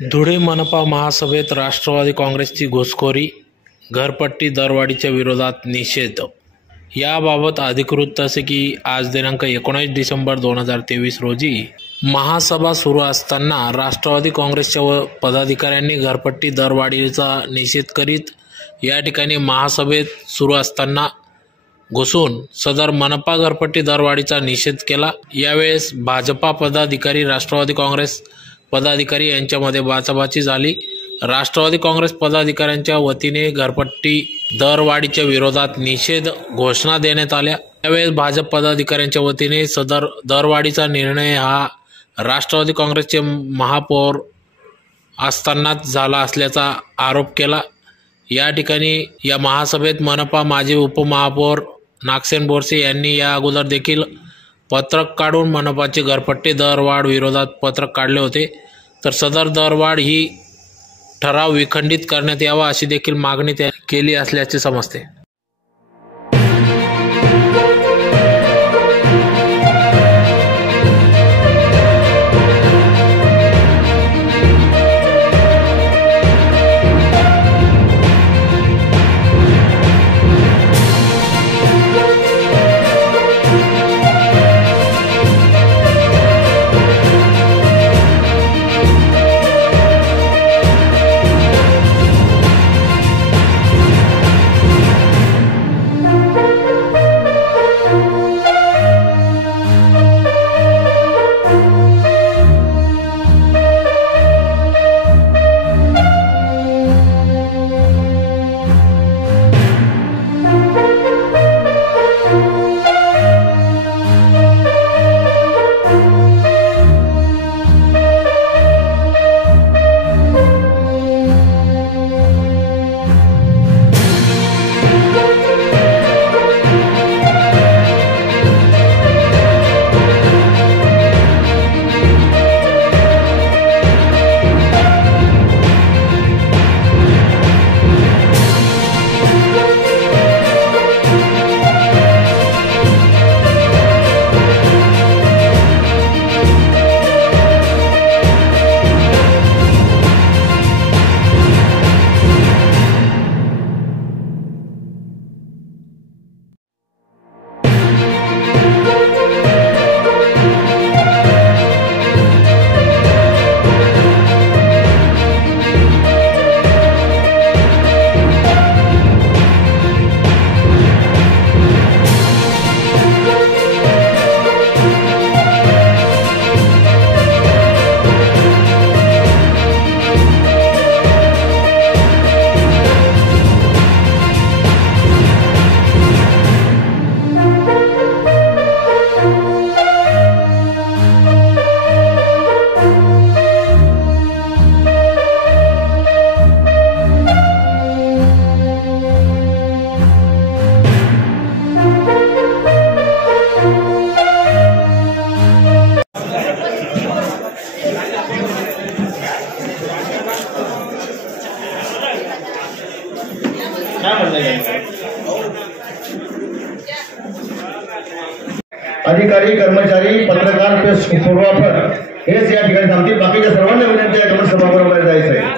धुळे मनपा महासभेत राष्ट्रवादी काँग्रेसची घुसखोरी घरपट्टी दरवाढीच्या विरोधात निषेध. याबाबत अधिकृत तसे की आज दिनांक एकोणीस डिसेंबर दोन हजार तेवीस रोजी महासभा सुरू असताना राष्ट्रवादी काँग्रेसच्या व पदाधिकाऱ्यांनी घरपट्टी दरवाढीचा निषेध करीत या ठिकाणी महासभेत सुरू असताना घुसून सदर मनपा घरपट्टी दरवाढीचा निषेध केला. यावेळेस भाजपा पदाधिकारी राष्ट्रवादी काँग्रेस पदाधिकारी यांच्यामध्ये बाचाबाची झाली. राष्ट्रवादी काँग्रेस पदाधिकाऱ्यांच्या वतीने घरपट्टी दरवाढीच्या विरोधात निषेध घोषणा देण्यात आल्या. त्यावेळेस भाजप पदाधिकाऱ्यांच्या वतीने सदर दरवाढीचा निर्णय हा राष्ट्रवादी काँग्रेसचे महापौर असतानाच झाला असल्याचा आरोप केला. या ठिकाणी या महासभेत मनपा माजी उपमहापौर नागसेन बोरसे यांनी या अगोदर देखील पत्रक काढून मनपाचे घरपट्टी दरवाढ विरोधात पत्रक काढले होते. तर सदर दरवाढ ही ठराव विखंडित करण्यात यावा अशी देखील मागणी त्या केली असल्याचे समजते. अधिकारी कर्मचारी पत्रकार प्रेस पूर्वापर. हेच या ठिकाणी थांबतील बाकीच्या सर्वांना विनंती आहे की सभागृहामध्ये जायचं आहे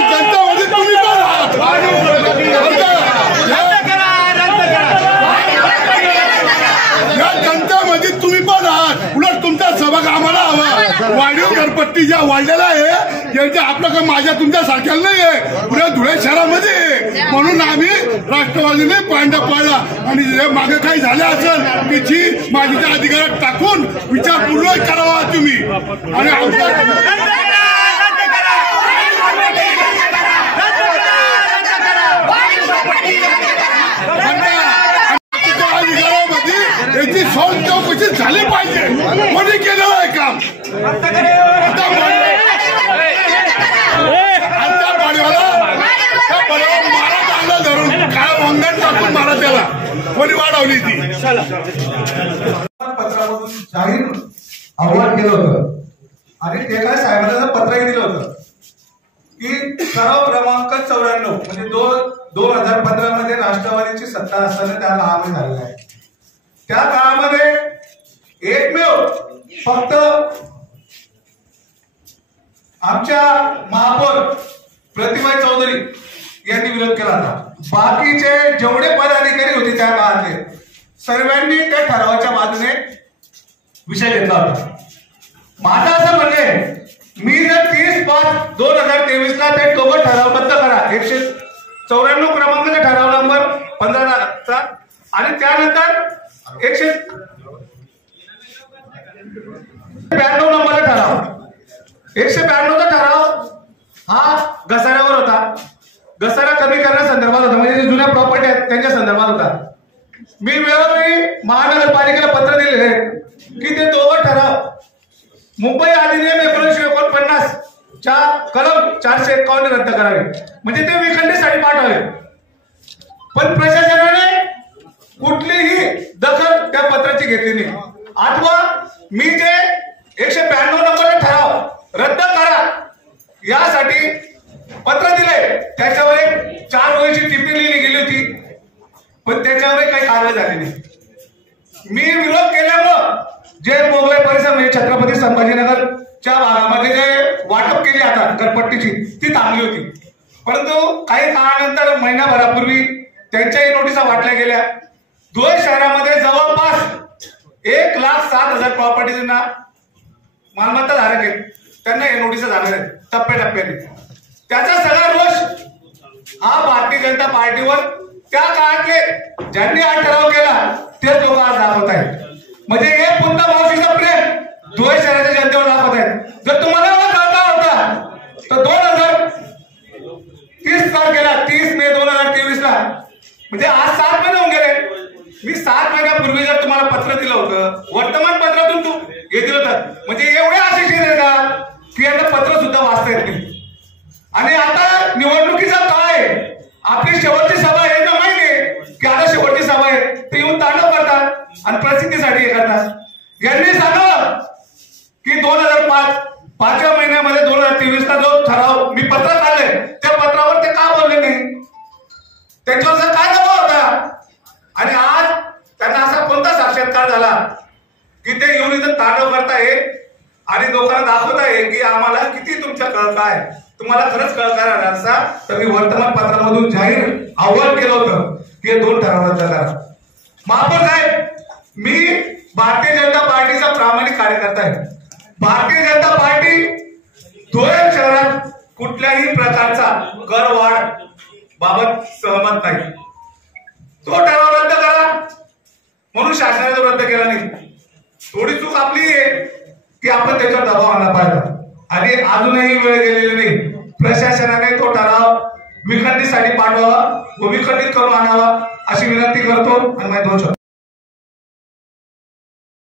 जनतेमध्ये तुम्ही पण आहात. या जनतेमध्ये तुम्ही पण आहात उलट तुमचा सहभाग आम्हाला हवा पट्टी ज्या वाढलेल्या आहे यांच्या आपलं काही माझ्या तुमच्या सारख्याला नाही आहे. पुऱ्या धुळे शहरामध्ये म्हणून आम्ही राष्ट्रवादीने पांडा पाडला. आणि जे मागे काही झालं असेल त्याची माझ्या अधिकारात टाकून विचारपूर्वक करावा तुम्ही. आणि आमच्या तुमच्या अधिकारामध्ये याची सोड चौकशी झाली पाहिजे कोणी केलेलं आहे काम आता आमच्या पाडीवाला त्या पाडीवाला मारा चांगला धरून काय वंगण टाकून मारा त्याला कोणी वाढवली ती पत्रामधून जाहीर आव्हान केलं होतं. आणि ते काय साहेबांना पत्रही दिलं होतं. की सराव क्रमांक चौऱ्याण्णव म्हणजे दोन दोन हजार पंधरा मध्ये राष्ट्रवादीची सत्ता असताना त्याला अमल झालेला आहे. त्या काळामध्ये एकमेव फक्त आमच्या महापौर प्रतिभा चौधरी यांनी विरोध केला होता. बाकीचे जेवढे पदाधिकारी होते त्या काळातले सर्वांनी त्या ठरावाच्या बाजूने विषय घेतला होता माझं असं म्हणजे मी जर तीस पाच दोन हजार तेवीस ला ते दोघं ठराव रद्द करा एकशे चौऱ्याण्णव क्रमांकाचा ठराव नंबर पंधराचा आणि त्यानंतर एकशे ब्याण्णव नंबरचा ठराव. एकशे ब्याण्णवचा ठराव हा घसाऱ्यावर होता. घसारा कमी करण्यासंदर्भात होता. म्हणजे जे जुन्या प्रॉपर्टी आहेत त्यांच्या संदर्भात होता. मी वेळोवेळी महानगरपालिकेला पत्र दिले आहे. की ते दोघं ठराव. मुंबई अधिनियम एकोणीसशे एकोणपन्नास च्या कलम चारशे एकावन्न रद्द करावे. म्हणजे ते विखंडीसाठी पाठवावे. पण प्रशासनाने कुठलीही दखल त्या पत्राची घेतली नाही. आठवा मी जे एकशे ब्याण्णव नंबर ठराव रद्द करा यासाठी पत्र दिले. त्याच्यावर एक चार वयची टिप्पणी लिहिली गेली होती. पण त्याच्यावर काही कारवाई झाली नाही. मी विरोध केल्यामुळं जे मोगलाई परिसर म्हणजे छत्रपती संभाजीनगरच्या भागामध्ये जे वाटप केली आता घरपट्टीची ती थांबली होती. परंतु काही काळानंतर महिनाभरापूर्वी त्यांच्याही नोटिसा वाटल्या गेल्या. धुळे शहरामध्ये जवळपास एक लाख सात हजार प्रॉपर्टीजना मालमत्ता धारक आहेत. त्यांना हे नोटिसा जाणार आहेत टप्प्याटप्प्याने. त्याचा सगळा रोष हा भारतीय जनता पार्टीवर त्या काळातले ज्यांनी हा ठराव केला तेच लोक आज दाखवत आहेत. म्हणजे हे पुन्हा मावशीचं प्रेम. धुळे शहराच्या जनतेवर दाखवत आहेत. जर तुम्हाला एवढा कळता होता तर दोन हजार तीस तारखेला तीस मे दोन हजार तेवीस ला. म्हणजे आज सात महिने होऊन गेले. मी सात महिन्यापूर्वी जर तुम्हाला पत्र दिलं होतं वर्तमान त्यांच्यावर काय दबाव होता? आणि आज त्यांना असा कोणता साक्षात्कार झाला? की ते येऊन इथं तांडव करताय आणि लोकांना दाखवत आहे की आम्हाला किती तुमच्या कळका आहे. तुम्हाला खरंच कळका राहणार असा तर मी वर्तमानपत्रामधून जाहीर आव्हान केलं होतं की हे दोन ठराव रद्द करा महापौर साहेब मी भारतीय जनता पार्टीचा प्रामाणिक कार्यकर्ता आहे. भारतीय जनता पार्टी धुळे शहरात कुठल्याही प्रकारचा करवाढ बाबत सहमत नाही. तो ठराव रद्द करा. म्हणून शासनाने तो रद्द केला नाही. थोडी चूक आपली आहे की आपण त्याच्यावर दबाव आणला पाहिजे. आणि अजूनही वेळ गेलेली नाही. प्रशासनाने तो ठराव विखंडीसाठी पाठवावा व विखंडित करून आणावा अशी विनंती करतो. आणि माहिती